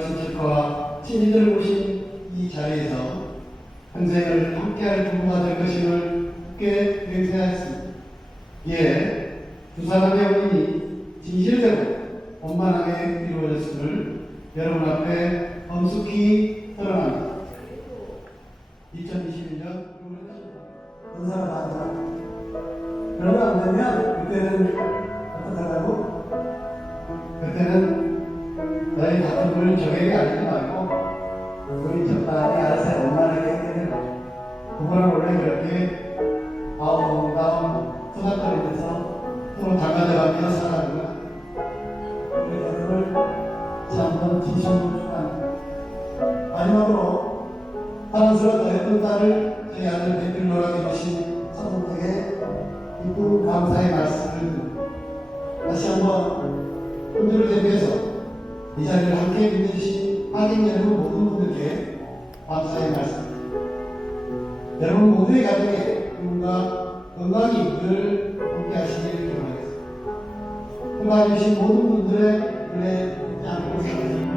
친척과 친지들을 모신 이 자리에서 평생을 함께할 부부가 될 것임을 굳게 맹세하였습니다. 예, 두 사람의婚姻이 진실되고 원만하게 이루어졌음을 여러분 앞에 엄숙히 선언합니다. 2021년 6월 은사가 나더라. 그러면 안 되면 그때는 어떡하라고? 그때는 너희 다툼을 적에게 알리지 말고 우리 적당히 알아서 원만하게 해결해 라 부부는 원래 그렇게 아웅 다운 투닥거리면서 서로 다가져가며 살아가는 거야. 우리 여러분을 참던 지심을 축하합니다. 마지막으로 사랑스러운 예쁜 딸을 저희 아들 베들로라게 주신 성도에게 기쁜 감사의 말씀을. 다시 한번 분들을 대표해서 이 자리를 함께 빛내주신 확인 여러분 모든 분들께 감사의 말씀드립니다. 여러분 모두의 가정에 꿈과 건강이 늘 함께 하시길 기원하겠습니다. 도와주신 모든 분들의 은혜 않고 살겠습니다.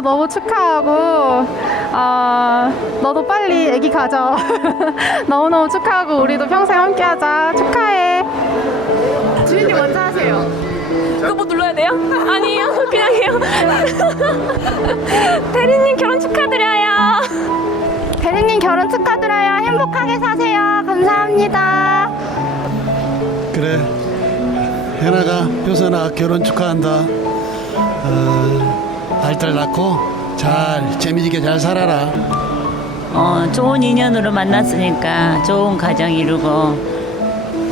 어, 너무 축하하고 어, 너도 빨리 아기 가져. 너무너무 축하하고 우리도 평생 함께하자. 축하해. 주인님 먼저 하세요. 그거 뭐 눌러야 돼요? 아니에요. 그냥 해요. 대리님 결혼 축하드려요. 대리님 결혼 축하드려요. 행복하게 사세요. 감사합니다. 그래 현아가 효선아 결혼 축하한다 어, 알딸 낳고 잘 재미지게 잘 살아라 어, 좋은 인연으로 만났으니까 좋은 가정 이루고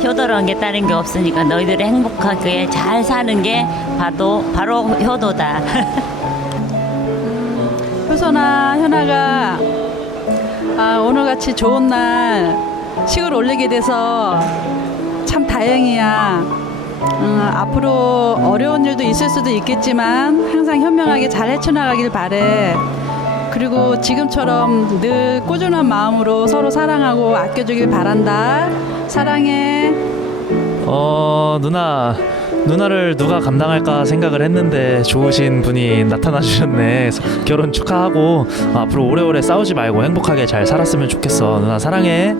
효도란 게 다른 게 없으니까 너희들이 행복하게 잘 사는 게 바로 바로 효도다. 효선아, 현아가 아, 오늘같이 좋은 날 식을 올리게 돼서 참 다행이야. 음, 앞으로 어려운 일도 있을 수도 있겠지만 항상 현명하게 잘 헤쳐나가길 바래. 그리고 지금처럼 늘 꾸준한 마음으로 서로 사랑하고 아껴주길 바란다. 사랑해. 어 누나 누나를 누가 감당할까 생각을 했는데 좋으신 분이 나타나 주셨네 결혼 축하하고 앞으로 오래오래 싸우지 말고 행복하게 잘 살았으면 좋겠어 누나 사랑해